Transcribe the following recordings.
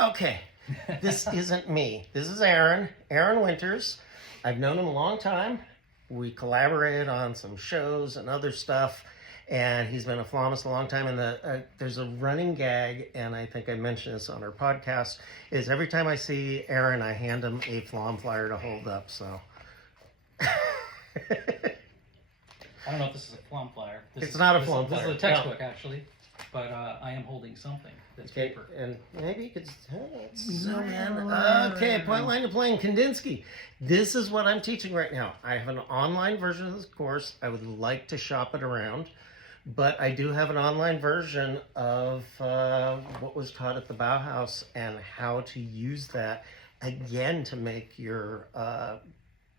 Okay, this isn't me. This is Aaron Winters. I've known him a long time. We collaborated on some shows and other stuff, and he's been a flomist a long time. And there's a running gag, and I think I mentioned this on our podcast, is every time I see Aaron, I hand him a flom flyer to hold up, so. I don't know if this is a flom flyer. It's not a flom flyer. This is a textbook, actually, but I am holding something that's paper. And maybe you could zoom in. Okay, point line to plane, Kandinsky. This is what I'm teaching right now. I have an online version of this course. I would like to shop it around, but I do have an online version of what was taught at the Bauhaus and how to use that again to make your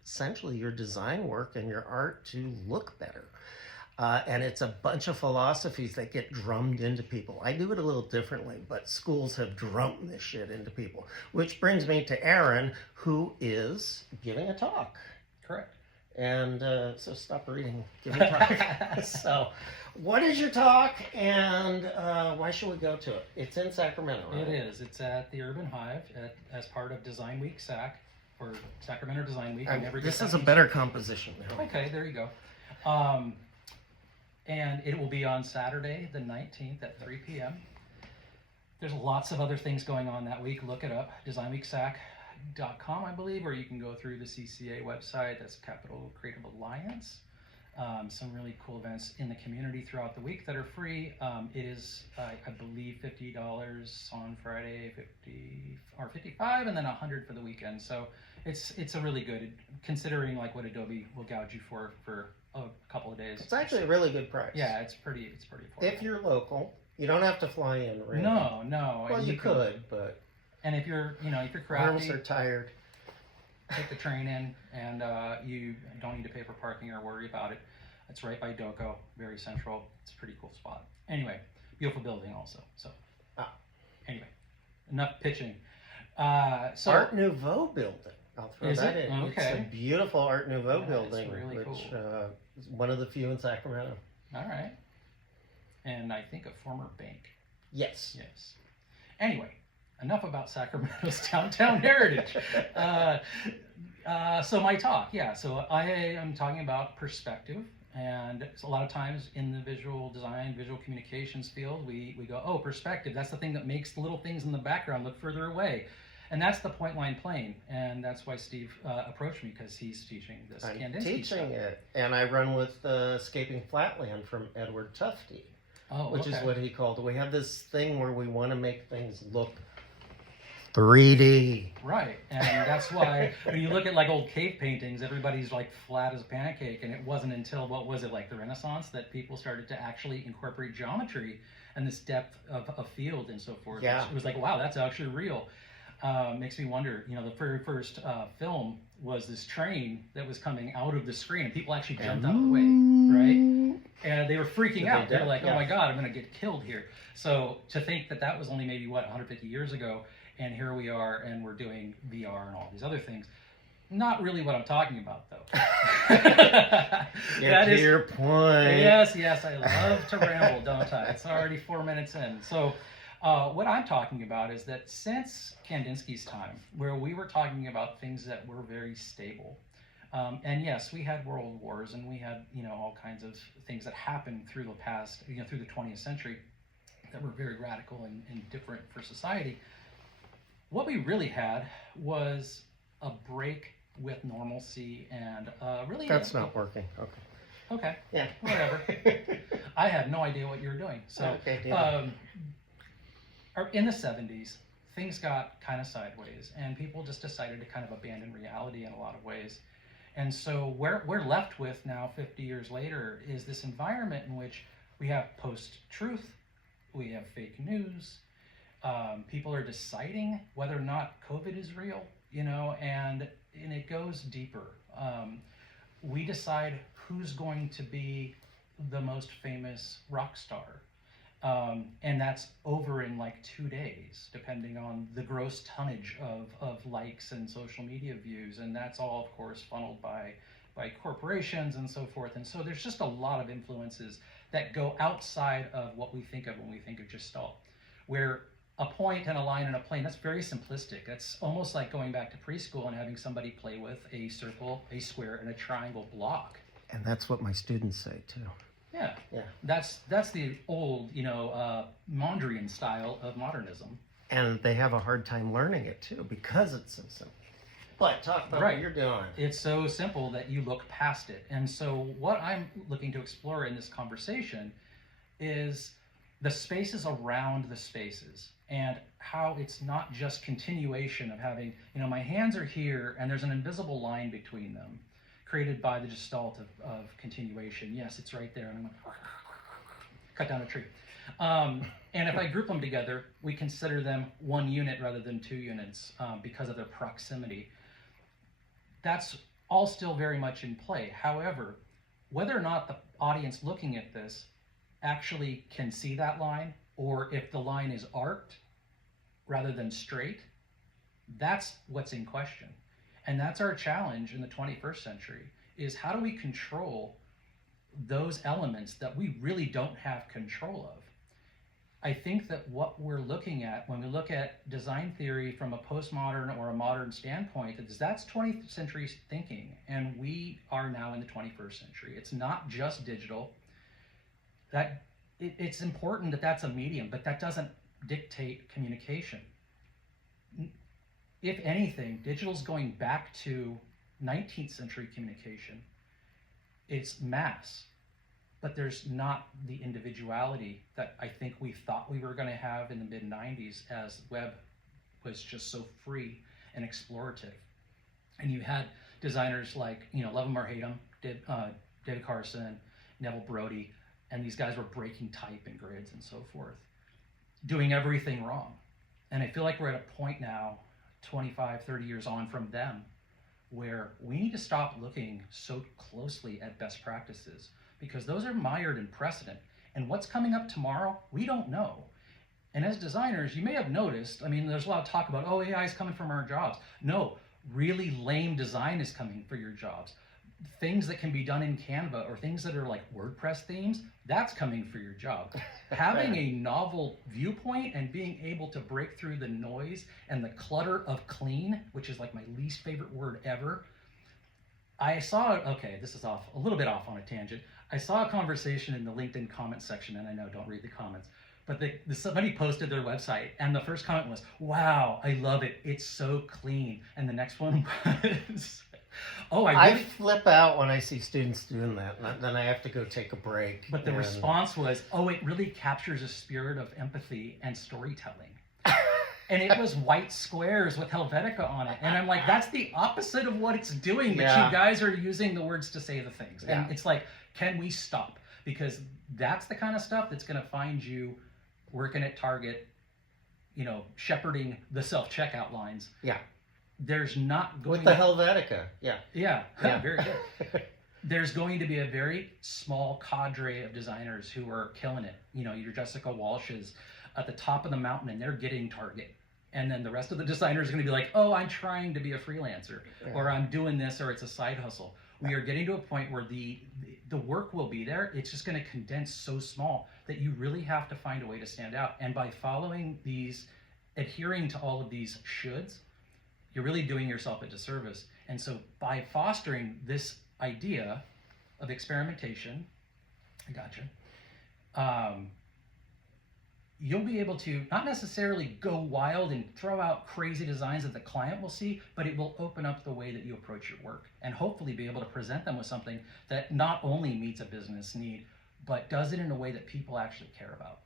essentially your design work and your art to look better. And it's a bunch of philosophies that get drummed into people. I do it a little differently, but schools have drummed this shit into people. Which brings me to Aaron, who is giving a talk. Correct. And so stop reading, give me a talk. So, what is your talk, and why should we go to it? It's in Sacramento, right? It is. It's at the Urban Hive as part of Design Week Sac, or Sacramento Design Week. This is a better composition. Okay, there you go. And it will be on Saturday, the 19th at 3 p.m. There's lots of other things going on that week. Look it up, designweeksac.com, I believe, or you can go through the CCA website. That's Capital Creative Alliance. Some really cool events in the community throughout the week that are free. It is, I believe, $50 on Friday, $55, and then $100 for the weekend. So it's a really good, considering like what Adobe will gouge you for a couple of days. It's actually a really good price. Yeah, it's pretty affordable. If you're local, you don't have to fly in. Really. No. Well, you could, but. And if you're crafty, arms are tired. Take the train in, and you don't need to pay for parking or worry about it. It's right by Doco, very central. It's a pretty cool spot. Anyway, beautiful building also. So, anyway, enough pitching. So Art Nouveau building. I'll throw that in. Okay. It's a beautiful Art Nouveau building, it's really which cool. is one of the few in Sacramento. All right. And I think a former bank. Yes. Anyway, enough about Sacramento's downtown heritage. So my talk, so I am talking about perspective. And a lot of times in the visual design, visual communications field, we go, oh, perspective, that's the thing that makes the little things in the background look further away. And that's the point line plane. And that's why Steve approached me, because he's teaching this Kandinsky I'm teaching stuff. it, and I run with Escaping Flatland from Edward Tufte, which is what he called it. We have this thing where we want to make things look 3D. Right, and that's why when you look at like old cave paintings, everybody's like flat as a pancake, and it wasn't until, the Renaissance, that people started to actually incorporate geometry and this depth of field and so forth. Yeah. It was like, wow, that's actually real. Makes me wonder, the very first film was this train that was coming out of the screen, and people actually jumped out of the way, right? And they were freaking out. They were like, oh my God, I'm going to get killed here. So to think that was only maybe, 150 years ago, and here we are, and we're doing VR and all these other things. Not really what I'm talking about, though. To your point. Yes, I love to ramble, don't I? It's already 4 minutes in. So what I'm talking about is that since Kandinsky's time, where we were talking about things that were very stable, and yes, we had world wars, and we had, all kinds of things that happened through the past, through the 20th century that were very radical and different for society. What we really had was a break with normalcy and really... That's not working. Okay. Yeah. Whatever. I had no idea what you were doing. So, in the 70s, things got kind of sideways, and people just decided to kind of abandon reality in a lot of ways. And so we're left with now, 50 years later, is this environment in which we have post-truth, we have fake news, people are deciding whether or not COVID is real, and it goes deeper. We decide who's going to be the most famous rock star. And that's over in like 2 days, depending on the gross tonnage of likes and social media views. And that's all, of course, funneled by corporations and so forth. And so there's just a lot of influences that go outside of what we think of when we think of Gestalt, where a point and a line and a plane, that's very simplistic. That's almost like going back to preschool and having somebody play with a circle, a square, and a triangle block. And that's what my students say too. Yeah. Yeah. That's the old, Mondrian style of modernism. And they have a hard time learning it too because it's so simple. But talk about Right. what you're doing. It's so simple that you look past it. And so what I'm looking to explore in this conversation is the spaces around the spaces and how it's not just continuation of having, my hands are here and there's an invisible line between them created by the gestalt of continuation. Yes, it's right there. And I'm like, cut down a tree. And if I group them together, we consider them one unit rather than two units because of their proximity. That's all still very much in play. However, whether or not the audience looking at this actually can see that line, or if the line is arced rather than straight, that's what's in question. And that's our challenge in the 21st century, is how do we control those elements that we really don't have control of? I think that what we're looking at when we look at design theory from a postmodern or a modern standpoint is that's 20th century thinking, and we are now in the 21st century. It's not just digital. It's important that that's a medium, but that doesn't dictate communication. If anything, digital's going back to 19th century communication. It's mass, but there's not the individuality that I think we thought we were going to have in the mid-90s as web was just so free and explorative. And you had designers like, love them or hate them, David Carson, Neville Brody, and these guys were breaking type and grids and so forth, doing everything wrong. And I feel like we're at a point now, 25, 30 years on from them, where we need to stop looking so closely at best practices, because those are mired in precedent. And what's coming up tomorrow, we don't know. And as designers, you may have noticed, there's a lot of talk about, AI is coming from our jobs. No, really lame design is coming for your jobs. Things that can be done in Canva or things that are like WordPress themes, that's coming for your job. Having a novel viewpoint and being able to break through the noise and the clutter of clean, which is like my least favorite word ever. I saw, this is a little bit off on a tangent. I saw a conversation in the LinkedIn comment section, and I know, don't read the comments, but somebody posted their website, and the first comment was, "Wow, I love it. It's so clean." And the next one was, I flip out when I see students doing that, and then I have to go take a break. But the response was, it really captures a spirit of empathy and storytelling. And it was white squares with Helvetica on it. And I'm like, that's the opposite of what it's doing, but you guys are using the words to say the things. And it's like, can we stop? Because that's the kind of stuff that's going to find you working at Target, shepherding the self-checkout lines. Yeah. There's not going with the Helvetica. Yeah, very good. There's going to be a very small cadre of designers who are killing it. Your Jessica Walshes at the top of the mountain, and they're getting Target. And then the rest of the designers are going to be like, I'm trying to be a freelancer, or I'm doing this, or it's a side hustle. We are getting to a point where the work will be there. It's just going to condense so small that you really have to find a way to stand out. And by following these, adhering to all of these shoulds, you're really doing yourself a disservice. And so by fostering this idea of experimentation, you'll be able to not necessarily go wild and throw out crazy designs that the client will see, but it will open up the way that you approach your work and hopefully be able to present them with something that not only meets a business need, but does it in a way that people actually care about.